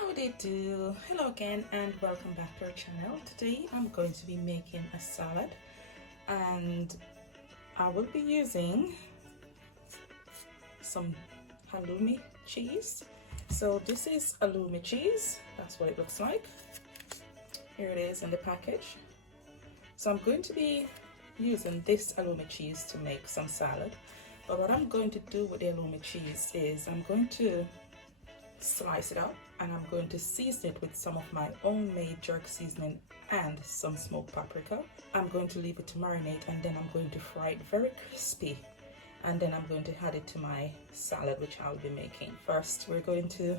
How do you do? Hello again and welcome back to our channel. Today I'm going to be making a salad and I will be using some halloumi cheese. So this is halloumi cheese, that's what it looks like. Here it is in the package. So I'm going to be using this halloumi cheese to make some salad, but what I'm going to do with the halloumi cheese is I'm going to slice it up and I'm going to season it with some of my own made jerk seasoning and some smoked paprika. I'm going to leave it to marinate and then I'm going to fry it very crispy, and then I'm going to add it to my salad which I'll be making. First we're going to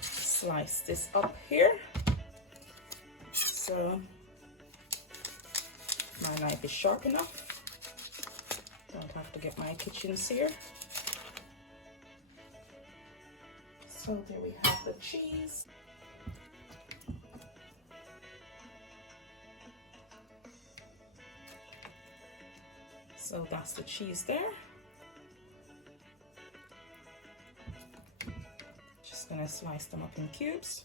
slice this up here. So my knife is sharp enough, don't have to get my kitchen sear. So there we have the cheese. So that's the cheese there. Just gonna slice them up in cubes.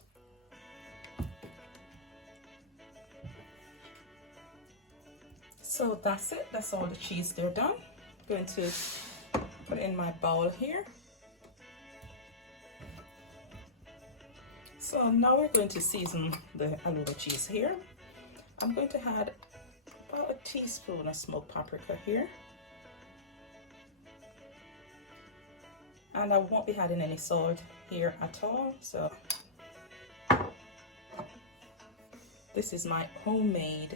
So that's it, that's all the cheese, they're done. I'm going to put it in my bowl here. So now we're going to season the halloumi cheese here. I'm going to add about a teaspoon of smoked paprika here. And I won't be adding any salt here at all. So this is my homemade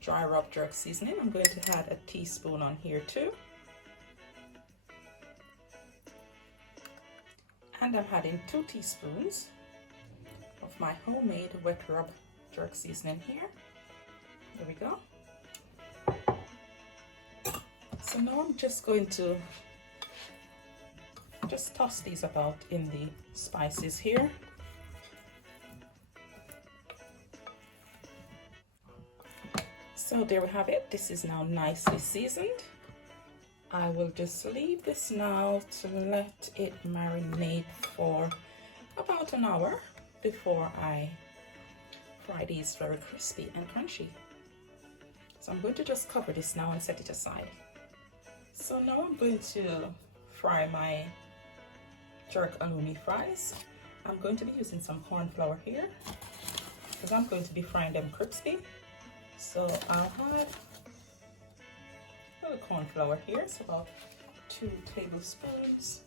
dry rub jerk seasoning. I'm going to add a teaspoon on here too. And I'm adding 2 teaspoons of my homemade wet rub jerk seasoning here. There we go. So now I'm just going to just toss these about in the spices here. So there we have it. This is now nicely seasoned. I will just leave this now to let it marinate for about an hour before I fry these very crispy and crunchy. So I'm going to just cover this now and set it aside. So now I'm going to fry my jerk halloumi fries. I'm going to be using some corn flour here because I'm going to be frying them crispy. So I'll add a little corn flour here, so about 2 tablespoons.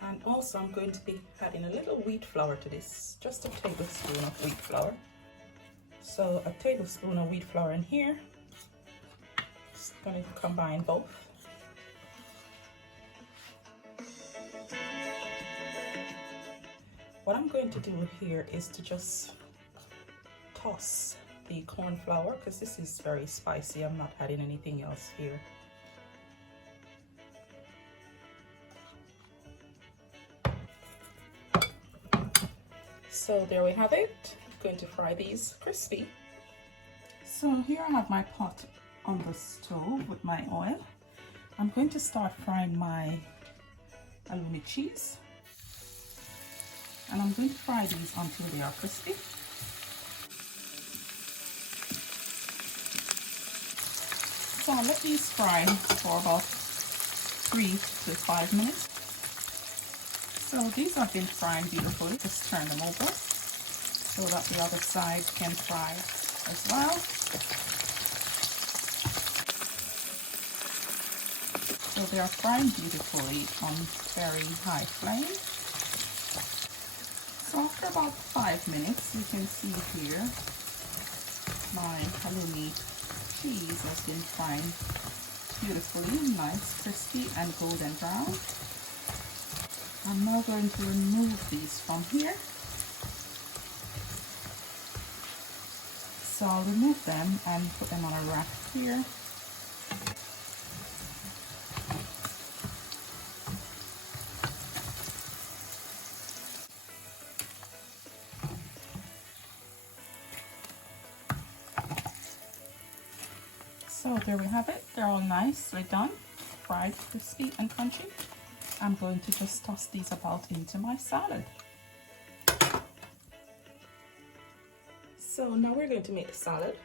And also I'm going to be adding a little wheat flour to this, just a tablespoon of wheat flour. So a tablespoon of wheat flour in here. Just going to combine both. What I'm going to do here is to just toss the corn flour because this is very spicy. I'm not adding anything else here. So there we have it. I'm going to fry these crispy. So here I have my pot on the stove with my oil. I'm going to start frying my halloumi cheese. And I'm going to fry these until they are crispy. So I'll let these fry for about 3 to 5 minutes. So these have been frying beautifully. Just turn them over so that the other side can fry as well. So they are frying beautifully on very high flame. So after about 5 minutes, you can see here my halloumi cheese has been frying beautifully, nice, crispy and golden brown. I'm now going to remove these from here. So I'll remove them and put them on a rack here. So there we have it. They're all nicely done, fried, crispy and crunchy. I'm going to just toss these about into my salad. So now we're going to make the salad.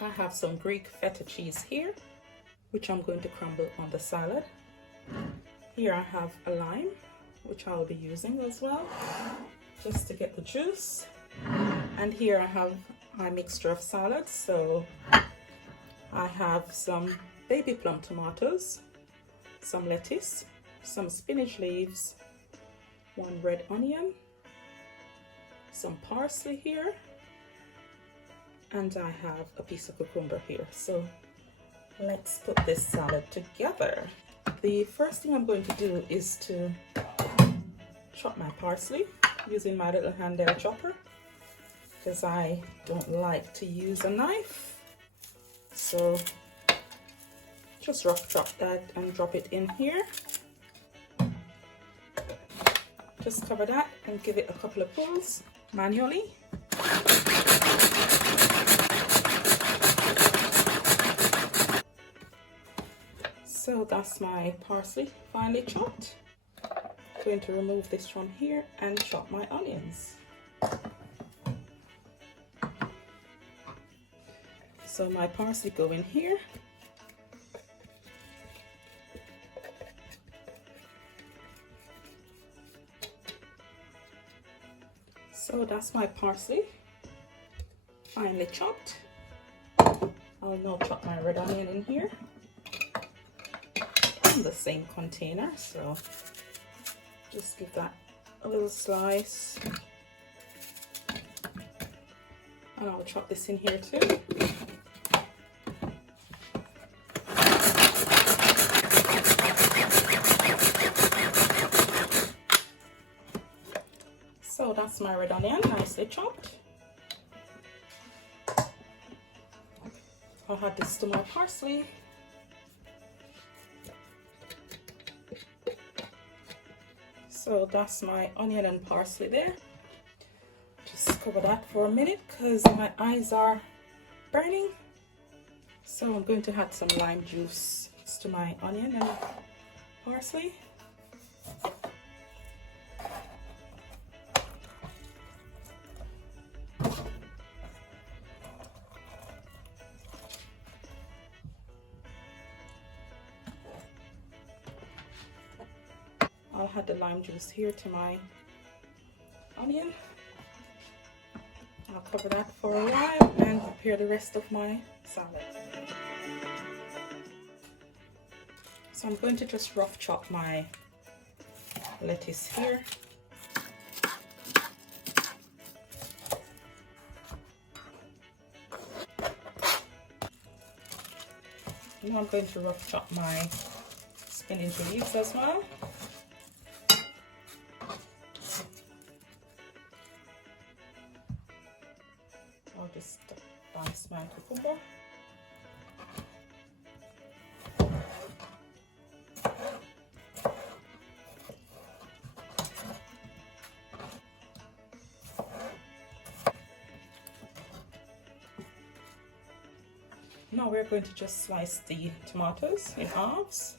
I have some Greek feta cheese here, which I'm going to crumble on the salad. Here I have a lime, which I'll be using as well, just to get the juice. And here I have my mixture of salads. So I have some baby plum tomatoes, some lettuce, some spinach leaves, 1 red onion, some parsley here, and I have a piece of cucumber here. So let's put this salad together. The first thing I'm going to do is to chop my parsley using my little handheld chopper, because I don't like to use a knife. So just rough chop that and drop it in here. Just cover that and give it a couple of pulls manually. So that's my parsley finely chopped. I'm going to remove this from here and chop my onions. So my parsley go in here. So that's my parsley finely chopped. I'll now chop my red onion in here in the same container. So just give that a little slice. And I'll chop this in here too. So that's my red onion, nicely chopped. I'll add this to my parsley. So that's my onion and parsley there. Just cover that for a minute because my eyes are burning. So I'm going to add some lime juice to my onion and parsley. I'll add the lime juice here to my onion. I'll cover that for a while and prepare the rest of my salad. So I'm going to just rough chop my lettuce here. Now I'm going to rough chop my spinach leaves as well. I'll just dice my cucumber. Now we're going to just slice the tomatoes in halves.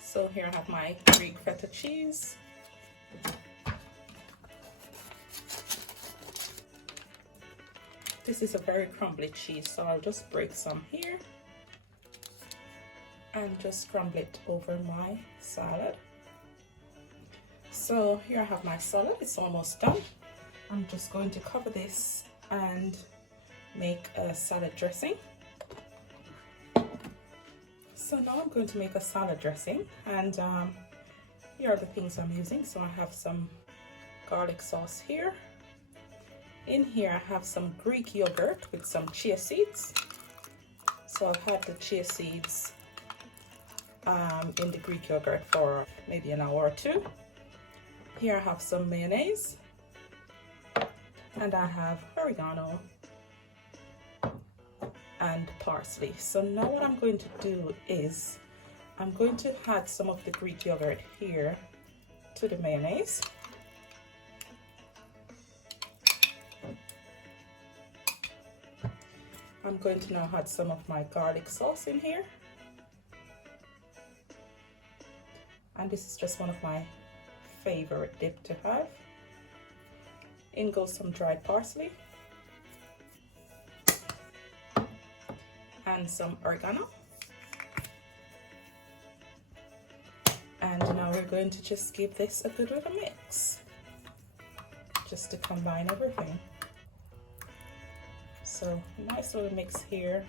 So here I have my Greek feta cheese. This is a very crumbly cheese, so I'll just break some here and just crumble it over my salad. So here I have my salad, it's almost done. I'm just going to cover this and make a salad dressing. So now I'm going to make a salad dressing, and here are the things I'm using. So I have some garlic sauce here. In here I have some Greek yogurt with some chia seeds. So I've had the chia seeds in the Greek yogurt for maybe an hour or two. Here I have some mayonnaise, and I have oregano and parsley. So now what I'm going to do is I'm going to add some of the Greek yogurt here to the mayonnaise. I'm going to now add some of my garlic sauce in here. And this is just one of my favorite dip to have. In goes some dried parsley and some oregano. And now we're going to just give this a good little mix, just to combine everything. So nice little mix here,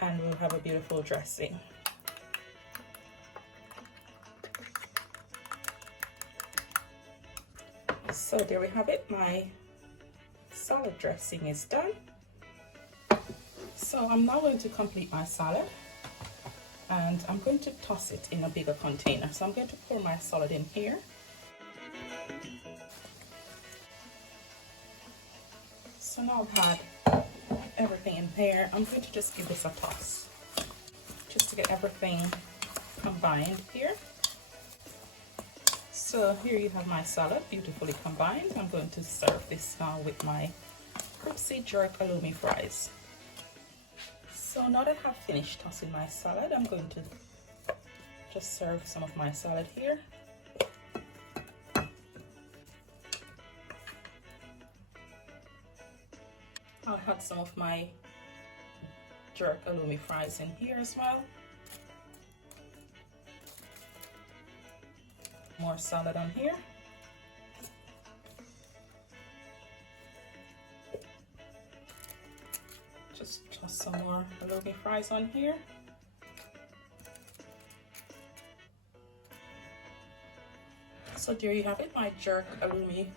and we'll have a beautiful dressing. So there we have it, my salad dressing is done. So I'm now going to complete my salad, and I'm going to toss it in a bigger container. So I'm going to pour my salad in here. So now I've had everything in here, I'm going to just give this a toss, just to get everything combined here. So here you have my salad, beautifully combined. I'm going to serve this now with my crispy jerk halloumi fries. So now that I have finished tossing my salad, I'm going to just serve some of my salad here. I'll add some of my jerk halloumi fries in here as well. More salad on here. Just some more halloumi fries on here. So there you have it, my jerk halloumi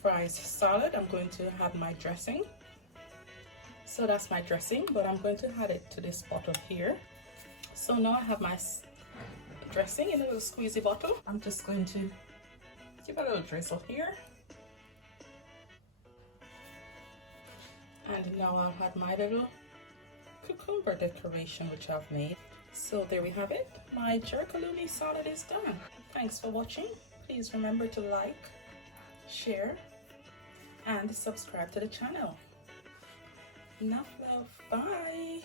fries salad. I'm going to have my dressing. So that's my dressing, but I'm going to add it to this bottle here. So now I have my dressing in a little squeezy bottle. I'm just going to give a little drizzle here. And now I'll add my little cucumber decoration which I've made. So there we have it. My jerk halloumi salad is done. Thanks for watching. Please remember to like, share, and subscribe to the channel. Enough love. Bye.